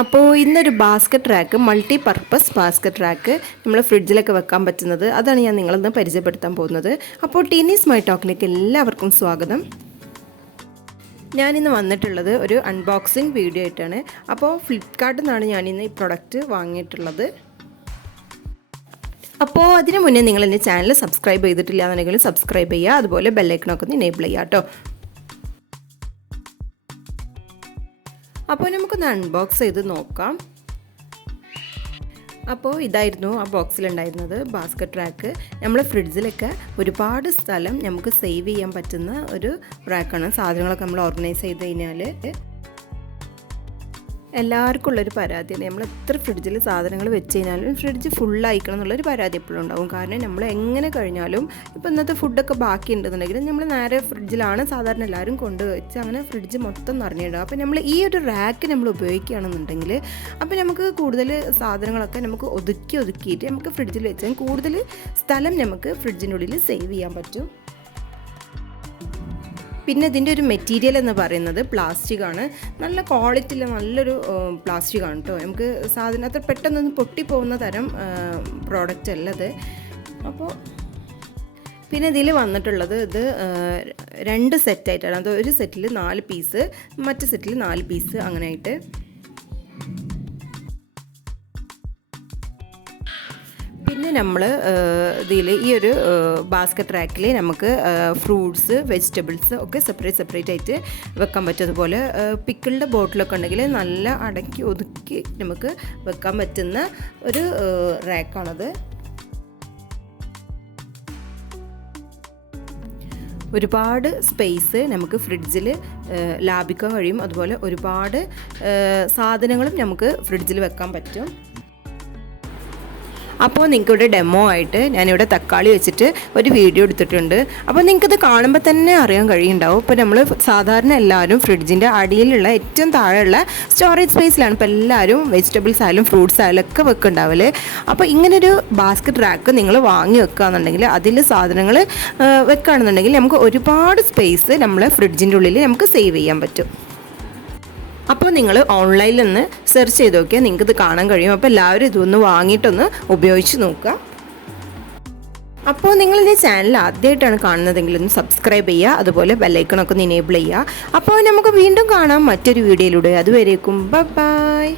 അപ്പോൾ ഇന്നൊരു basket rack, multi purpose basket rack നമ്മൾ ഫ്രിഡ്ജിലൊക്കെ വെക്കാൻ പറ്റുന്നത്, അതാണ് ഞാൻ നിങ്ങളൊന്ന് പരിചയപ്പെടുത്താൻ പോകുന്നത്. അപ്പോൾ ടീനീസ് മൈ ടോക്കിലേക്ക് എല്ലാവർക്കും സ്വാഗതം. ഞാനിന്ന് വന്നിട്ടുള്ളത് ഒരു അൺബോക്സിങ് വീഡിയോ ആയിട്ടാണ്. അപ്പോൾ ഫ്ലിപ്കാർട്ടിൽ നിന്നാണ് ഞാനിന്ന് ഈ പ്രൊഡക്റ്റ് വാങ്ങിയിട്ടുള്ളത്. അപ്പോൾ അതിന് മുന്നേ നിങ്ങൾ എൻ്റെ ചാനൽ സബ്സ്ക്രൈബ് ചെയ്തിട്ടില്ല എന്നുണ്ടെങ്കിൽ സബ്സ്ക്രൈബ് ചെയ്യുക, അതുപോലെ ബെല്ലൈക്കണൊക്കെ ഒന്ന് എനേബിൾ ചെയ്യുക കേട്ടോ. അപ്പോൾ നമുക്കൊന്ന് അൺബോക്സ് ചെയ്ത് നോക്കാം. അപ്പോൾ ഇതായിരുന്നു ആ ബോക്സിലുണ്ടായിരുന്നത് ബാസ്ക്കറ്റ് റാക്ക്. നമ്മൾ ഫ്രിഡ്ജിലൊക്കെ ഒരുപാട് സ്ഥലം നമുക്ക് സേവ് ചെയ്യാൻ പറ്റുന്ന ഒരു റാക്കാണ്. സാധനങ്ങളൊക്കെ നമ്മൾ ഓർഗനൈസ് ചെയ്ത് കഴിഞ്ഞാൽ എല്ലാവർക്കും ഉള്ളൊരു പരാതിയാണ്. നമ്മൾ എത്ര ഫ്രിഡ്ജിൽ സാധനങ്ങൾ വെച്ച് കഴിഞ്ഞാലും ഫ്രിഡ്ജ് ഫുള്ളായിക്കണം എന്നുള്ളൊരു പരാതി എപ്പോഴും ഉണ്ടാവും. കാരണം നമ്മൾ എങ്ങനെ കഴിഞ്ഞാലും ഇപ്പോൾ ഇന്നത്തെ ഫുഡൊക്കെ ബാക്കി ഉണ്ടെന്നുണ്ടെങ്കിൽ നമ്മൾ നേരെ ഫ്രിഡ്ജിലാണ് സാധാരണ എല്ലാവരും കൊണ്ടുവച്ച് അങ്ങനെ ഫ്രിഡ്ജ് മൊത്തം നിറഞ്ഞിടുക. അപ്പോൾ നമ്മൾ ഈ ഒരു റാക്ക് നമ്മൾ ഉപയോഗിക്കുകയാണെന്നുണ്ടെങ്കിൽ അപ്പോൾ നമുക്ക് കൂടുതൽ സാധനങ്ങളൊക്കെ നമുക്ക് ഒതുക്കിയിട്ട് നമുക്ക് ഫ്രിഡ്ജിൽ വെച്ചാൽ കൂടുതൽ സ്ഥലം നമുക്ക് ഫ്രിഡ്ജിൻ്റെ ഉള്ളിൽ സേവ് ചെയ്യാൻ പറ്റും. പിന്നെ ഇതിൻ്റെ ഒരു മെറ്റീരിയൽ എന്ന് പറയുന്നത് പ്ലാസ്റ്റിക് ആണ്. നല്ല ക്വാളിറ്റിയുള്ള നല്ലൊരു പ്ലാസ്റ്റിക് ആണ് കേട്ടോ. നമുക്ക് സാധനം അത്ര പെട്ടെന്നൊന്നും പൊട്ടിപ്പോകുന്ന തരം പ്രോഡക്റ്റ് അല്ല ഇത്. അപ്പോൾ പിന്നെ ഇതിൽ വന്നിട്ടുള്ളത് ഇത് 2 സെറ്റായിട്ടാണ്. അത് ഒരു സെറ്റിൽ 4 പീസ്, മറ്റു സെറ്റിൽ 4 പീസ് അങ്ങനെ ആയിട്ട്. പിന്നെ നമ്മൾ ഇതിൽ ഈ ഒരു ബാസ്ക്കറ്റ് റാക്കിൽ നമുക്ക് ഫ്രൂട്ട്സ്, വെജിറ്റബിൾസ് ഒക്കെ സെപ്പറേറ്റ് ആയിട്ട് വെക്കാൻ പറ്റും. അതുപോലെ പിക്കിളിൻ്റെ ബോട്ടിലൊക്കെ ഉണ്ടെങ്കിൽ നല്ല അടക്കി ഒതുക്കി നമുക്ക് വെക്കാൻ പറ്റുന്ന ഒരു റാക്കാണത്. ഒരുപാട് സ്പേസ് നമുക്ക് ഫ്രിഡ്ജിൽ ലാഭിക്കാൻ കഴിയും. അതുപോലെ ഒരുപാട് സാധനങ്ങളും നമുക്ക് ഫ്രിഡ്ജിൽ വെക്കാൻ പറ്റും. അപ്പോൾ നിങ്ങൾക്കിവിടെ ഡെമോ ആയിട്ട് ഞാനിവിടെ തക്കാളി വെച്ചിട്ട് ഒരു വീഡിയോ എടുത്തിട്ടുണ്ട്. അപ്പോൾ നിങ്ങൾക്കിത് കാണുമ്പോൾ തന്നെ അറിയാൻ കഴിയുണ്ടാവും. ഇപ്പോൾ നമ്മൾ സാധാരണ എല്ലാവരും ഫ്രിഡ്ജിൻ്റെ അടിയിലുള്ള ഏറ്റവും താഴെയുള്ള സ്റ്റോറേജ് സ്പേസിലാണ് ഇപ്പോൾ എല്ലാവരും വെജിറ്റബിൾസ് ആയാലും ഫ്രൂട്ട്സ് ആയാലും ഒക്കെ വെക്കുന്നുണ്ടാവില്ലേ. അപ്പോൾ ഇങ്ങനൊരു ബാസ്ക്കറ്റ് റാക്ക് നിങ്ങൾ വാങ്ങി വെക്കുകയാണെന്നുണ്ടെങ്കിൽ അതിൽ സാധനങ്ങൾ വെക്കുകയാണെന്നുണ്ടെങ്കിൽ നമുക്ക് ഒരുപാട് സ്പേസ് നമ്മളെ ഫ്രിഡ്ജിൻ്റെ ഉള്ളിൽ നമുക്ക് സേവ് ചെയ്യാൻ പറ്റും. അപ്പോൾ നിങ്ങൾ ഓൺലൈനിൽ നിന്ന് സെർച്ച് ചെയ്ത് നോക്കിയാൽ നിങ്ങൾക്കിത് കാണാൻ കഴിയും. അപ്പോൾ എല്ലാവരും ഇതൊന്ന് വാങ്ങിയിട്ടൊന്ന് ഉപയോഗിച്ച് നോക്കുക. അപ്പോൾ നിങ്ങളിൻ്റെ ചാനൽ ആദ്യമായിട്ടാണ് കാണുന്നതെങ്കിൽ ഒന്ന് സബ്സ്ക്രൈബ് ചെയ്യുക, അതുപോലെ ബെല്ലൈക്കണൊക്കെ ഒന്ന് എനേബിൾ ചെയ്യുക. അപ്പോൾ നമുക്ക് വീണ്ടും കാണാം മറ്റൊരു വീഡിയോയിലൂടെ. അതുവരേക്കും ബൈ.